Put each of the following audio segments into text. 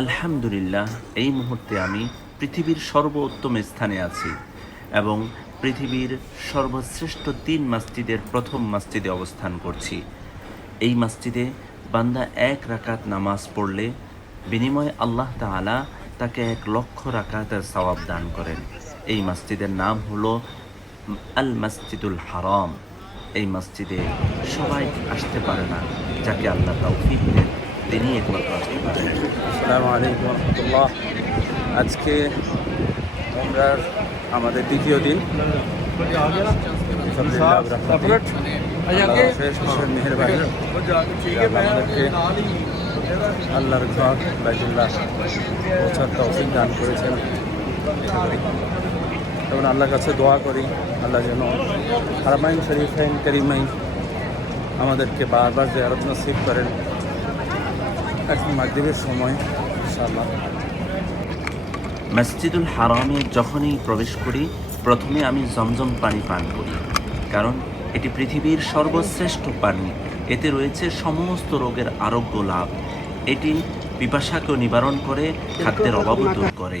আলহামদুলিল্লাহ, এই মুহূর্তে আমি পৃথিবীর সর্বোত্তম স্থানে আছি এবং পৃথিবীর সর্বশ্রেষ্ঠ তিন মসজিদের প্রথম মসজিদে অবস্থান করছি। এই মসজিদে বান্দা এক রাকাত নামাজ পড়লে বিনিময়ে আল্লাহ তাআলা তাকে এক লক্ষ রাকাতের সওয়াব দান করেন। এই মসজিদের নাম হলো আল মসজিদুল হারাম। এই মসজিদে সবাই আসতে পারে না, যাকে আল্লাহ তৌফিক দেন। তিনি আসসালামু আলাইকুম রহমতুল্লাহ। আজকে উমরার আমাদের দ্বিতীয় দিন। মেহেরবানি। আমাদেরকে আল্লাহর ঘর, বাইতুল্লাহ পৌঁছার তৌফিক দান করেছেন। এবং আল্লাহর কাছে দোয়া করি, আল্লাহ যেন হারামাইন শরীফাইন করিমাইন আমাদেরকে বারবার যে আরত নসিব করেন। এখন মাগরিবের সময় ইনশাআল্লাহ মসজিদুল হারামে যখনই প্রবেশ করি প্রথমে আমি জমজম পানি পান করি। কারণ এটি পৃথিবীর সর্বশ্রেষ্ঠ পানি। এতে রয়েছে সমস্ত রোগের আরোগ্য লাভ। এটি পিপাসাকেও নিবারণ করে খাদ্যের অভাবও দূর করে।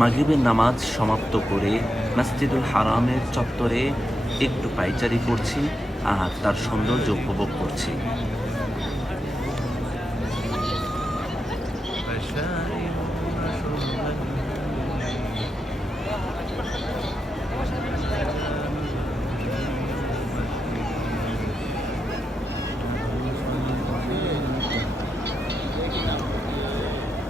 মাগরিবের নামাজ সমাপ্ত করে মাসজিদুল হারামের চত্বরে একটু পাইচারি করছি আর তার সৌন্দর্য উপভোগ করছি।